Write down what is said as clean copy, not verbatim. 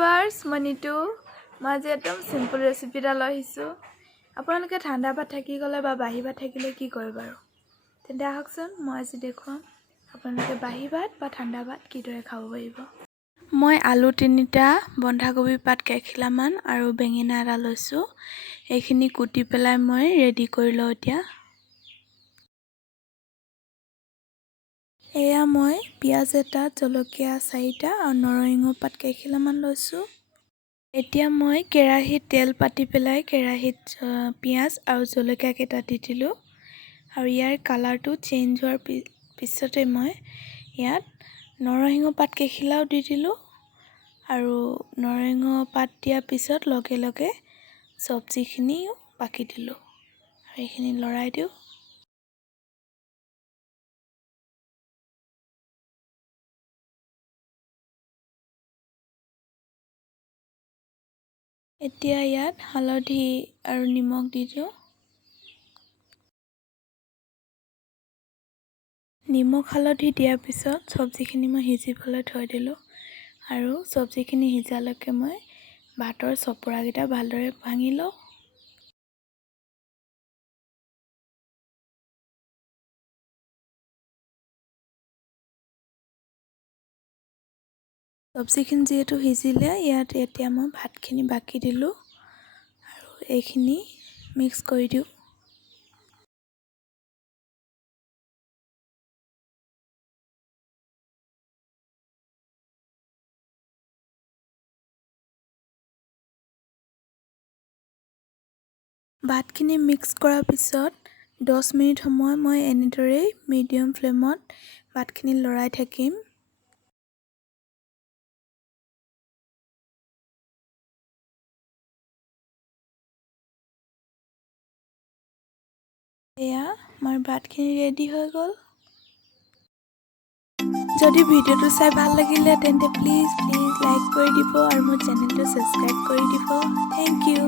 viewers মই নিতু মই আজি একদম সিম্পল ৰেচিপি এটা লৈ আহিছোঁ আপোনালোকে ঠাণ্ডা ভাত থাকি গ'লে বা বাহি ভাত থাকিলে কি কৰে বাৰু তেন্তে আহকচোন মই আজি দেখুৱাম আপোনালোকে বাহি ভাত বা ঠাণ্ডা ভাত কিদৰে খাব পাৰিব মই আলু 3টা বন্ধাকবি পাত কেখিলামান আৰু বেঙেনা এটা লৈছোঁ এইখিনি কুটি পেলাই মই ৰেডি কৰি লওঁ এতিয়া এয়া মই পিয়াজ এটা জলকীয়া 4টা আৰু নৰসিংহ পাত কেখিলামান লৈছোঁ এতিয়া মই কেৰাহীত তেল পাতি পেলাই কেৰাহীত পিয়াজ আৰু জলকীয়া কেটা দি দিলোঁ আৰু ইয়াৰ কালাৰটো চেঞ্জ হোৱাৰ পিছতে মই ইয়াত নৰসিংহ পাত কেখিলাও দি দিলোঁ আৰু নৰসিংহ পাত দিয়াৰ পিছত লগে লগে সবজিখিনিও বাকি দিলোঁ আৰু এইখিনি লৰাই দিওঁ এতিয়া ইয়াত হালধি আৰু নিমখ দি দিওঁ নিমখ হালধি দিয়াৰ পিছত সবজিখিনি মই সিজিবলৈ থৈ দিলোঁ আৰু সবজিখিনি সিজালৈকে মই ভাতৰ চপৰাকেইটা ভালদৰে ভাঙি লওঁ সবজিখিনি যেহেতু সিজিলে ইয়াত এতিয়া মই ভাতখিনি বাকি দিলোঁ আৰু এইখিনি মিক্স কৰি দিওঁ ভাতখিনি মিক্স কৰাৰ পিছত 10 মিনিট সময় মই এনেদৰে মিডিয়াম ফ্লেমত ভাতখিনি লৰাই থাকিম এয়া মোৰ ভাতখিনি ৰেডি হৈ গ'ল যদি ভিডিঅ'টো চাই ভাল লাগিলে তেন্তে প্লিজ লাইক কৰি দিব আৰু মোৰ চেনেলটো সাবস্ক্ৰাইব কৰি দিব থ্যাংক ইউ